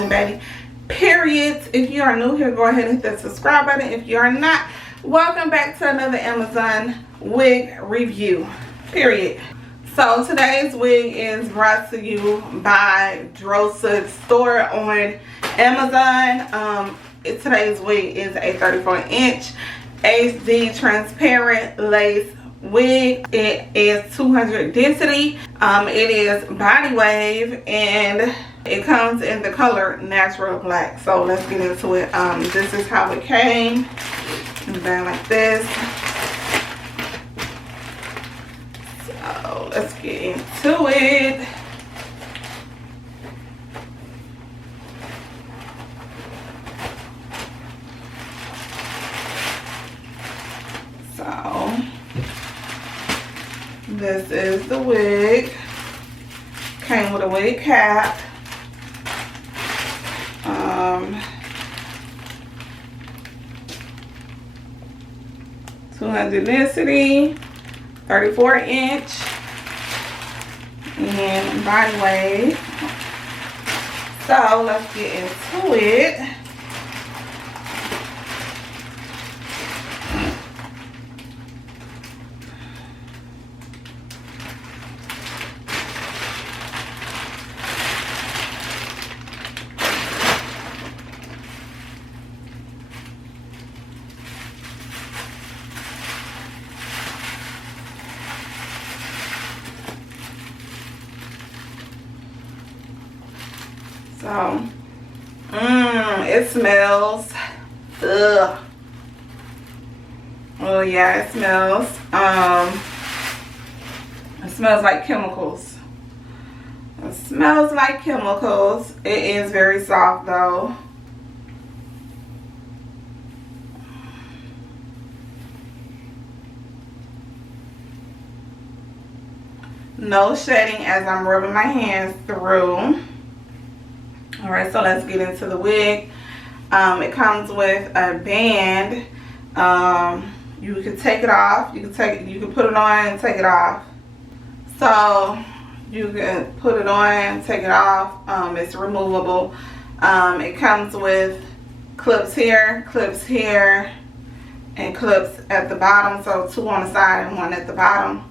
clean baddie, period. If you are new here, go ahead and hit the subscribe button. If you are not, welcome back to another Amazon wig review, period. So today's wig is brought to you by DROSUUD store on Amazon. Today's wig is a 34-inch HD transparent lace wig. It is 200 density. It is body wave and it comes in the color natural black. So let's get into it. This is how it came in the bag, like this. So let's get into it. So this is the wig. Came with a wig cap. 200 density, 34-inch, and body wave. So let's get into it. So, it smells, ugh. Oh yeah, it smells like chemicals. It smells like chemicals. It is very soft though. No shedding as I'm rubbing my hands through. Alright, so let's get into the wig. It comes with a band. You can take it off. You can put it on and take it off. So you can put it on, take it off. It's removable. It comes with clips here, and clips at the bottom. So 2 on the side and 1 at the bottom.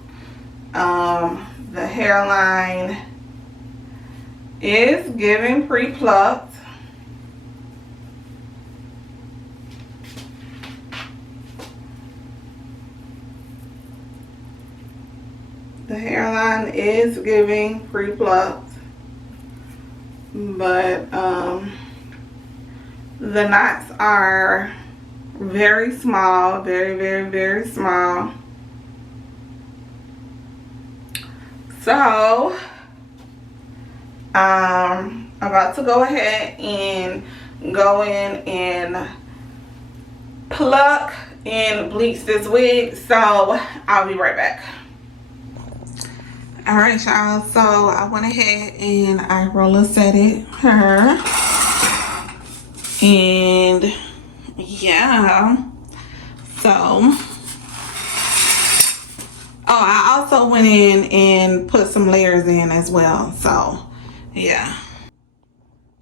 The hairline is giving pre-plucked. The hairline is giving pre-plucked, but the knots are very small, very small. So I'm about to go ahead and go in and pluck and bleach this wig, so I'll be right back. Alright y'all, so I went ahead and I roller setted her, and yeah, so I also went in and put some layers in as well. So yeah,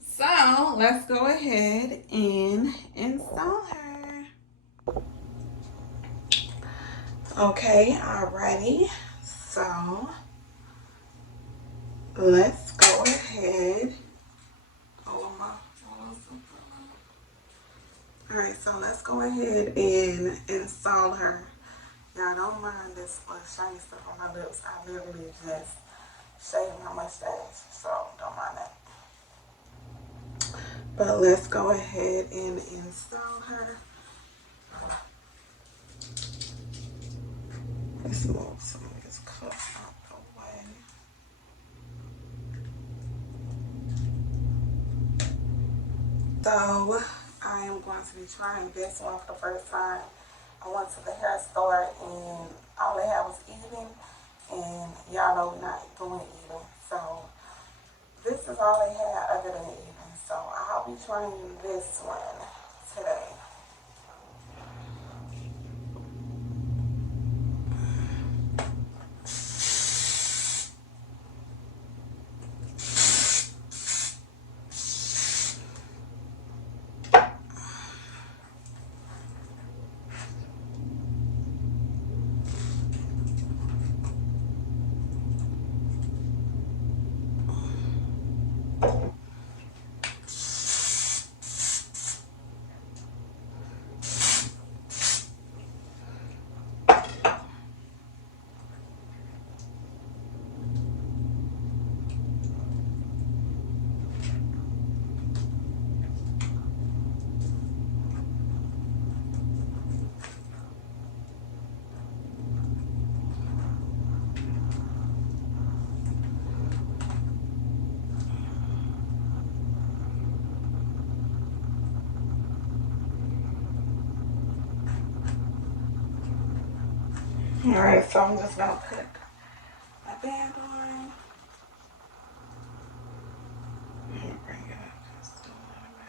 so let's go ahead and install her. Okay, alrighty, so let's go ahead. Alright, so let's go ahead and install her. Y'all don't mind this shiny stuff on my lips. I literally just shaved my mustache, so don't mind that. But let's go ahead and install her. Let's move some of this cut out the way. So I am going to be trying this one for the first time. I went to the hair store and all they had was even, and y'all know we're not doing even. So this is all they had other than even. So I'll be trying this one today. Alright, so I'm just gonna put my band on. I'm gonna bring it up just a little bit.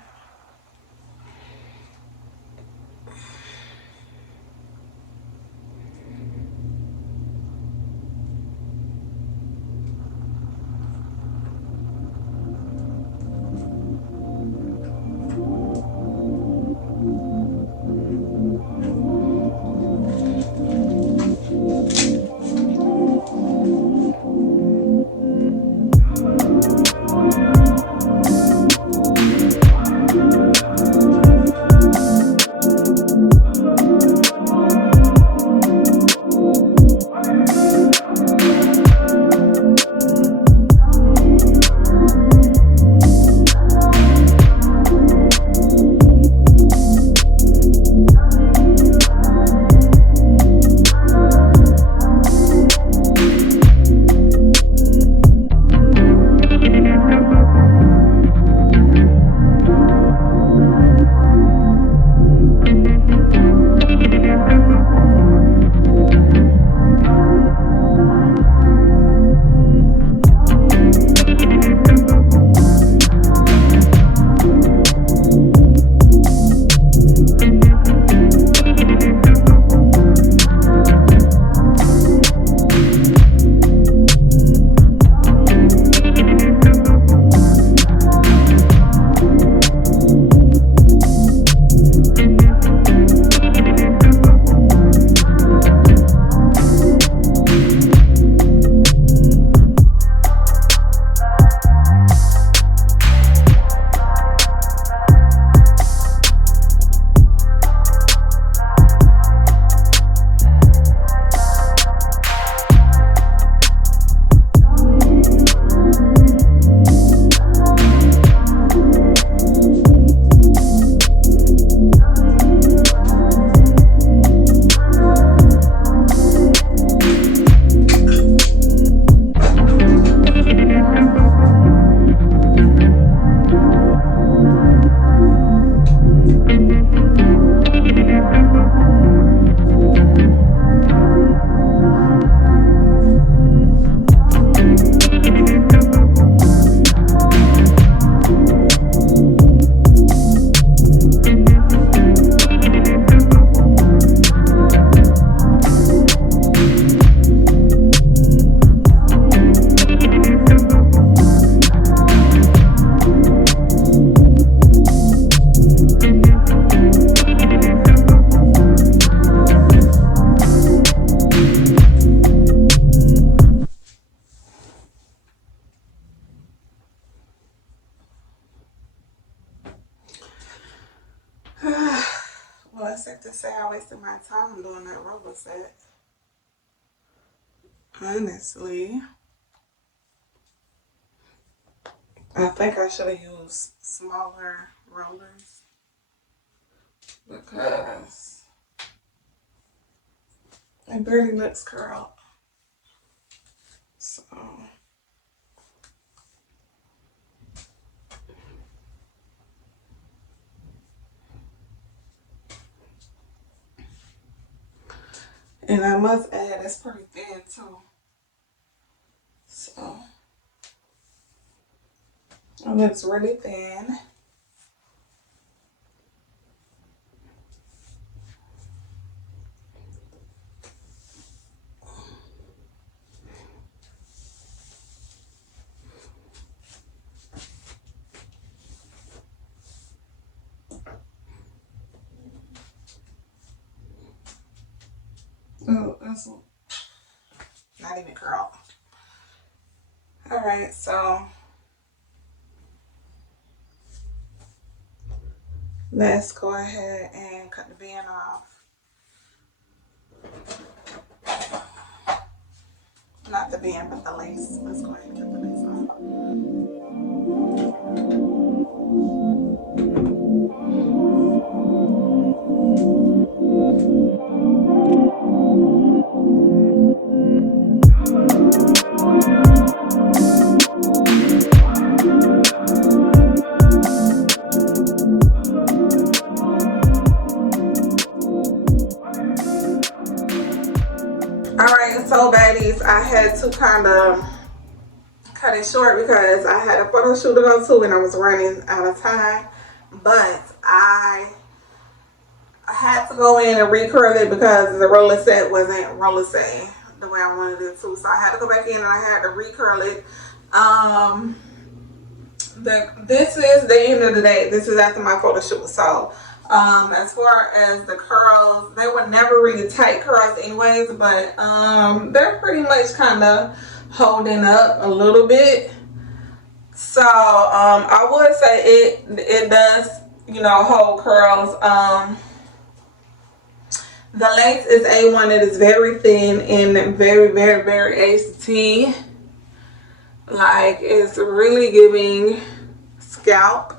Well, it's safe to say I wasted my time doing that roller set. Honestly, I think I should have used smaller rollers because it barely looks curled. So, and I must add, it's pretty thin too. So, it looks really thin. Oh, that's not even curled. Alright, so let's go ahead and cut the band off. Not the band, but the lace. Let's go ahead and cut the lace off. So baddies, I had to kind of cut it short because I had a photo shoot to go to and I was running out of time. But I had to go in and recurl it because the roller set wasn't roller setting the way I wanted it to. So I had to go back in and I had to recurl it. This is the end of the day. This is after my photo shoot. So as far as the curls, they were never really tight curls anyways, but they're pretty much kind of holding up a little bit. So I would say it does, you know, hold curls. The lace is A1. It is very thin and very, very, very ACT. Like, it's really giving scalp.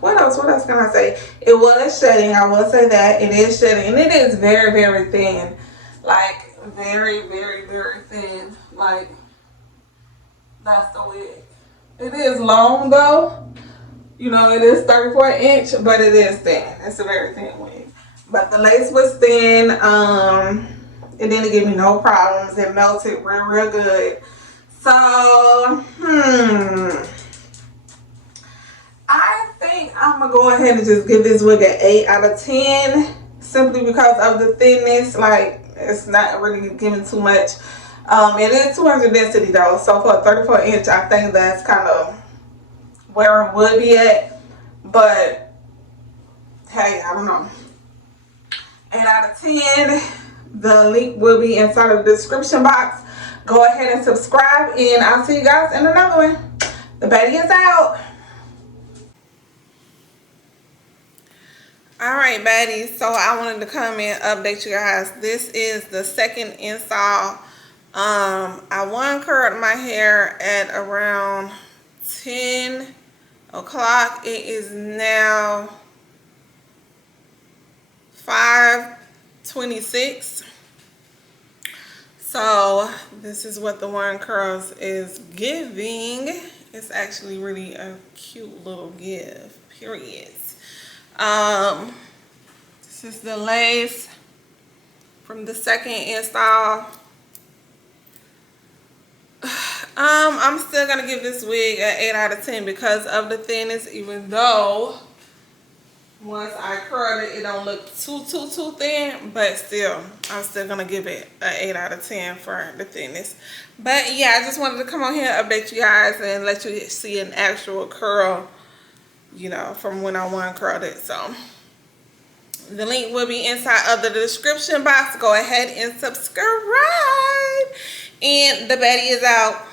What else can I say? It was shedding. I will say that it is shedding, and it is very, very thin. Like, very, very, very thin. Like, that's the wig. It is long though. You know, it is 34 inch, but it is thin. It's a very thin wig. But the lace was thin. It didn't give me no problems. It melted real, real good. So, I think I'm going to go ahead and just give this wig an 8 out of 10. Simply because of the thinness. Like, it's not really giving too much. It is 200 density though. So for a 34 inch, I think that's kind of where it would be at. But, hey, I don't know. 8 out of 10. The link will be inside of the description box. Go ahead and subscribe, and I'll see you guys in another one. The baddie is out. Alright, baddies, so I wanted to come and update you guys. This is the second install. I curled my hair at around 10 o'clock. It is now 5:26. So this is what the one curls is giving. It's actually really a cute little give, period. This is the lace from the second install. I'm still gonna give this wig an 8 out of 10 because of the thinness, even though once I curl it, it don't look too thin, but still, I'm still gonna give it an 8 out of 10 for the thinness. But yeah, I just wanted to come on here and update you guys and let you see an actual curl, you know, from when I curled it. So the link will be inside of the description box. Go ahead and subscribe, and the baddie is out.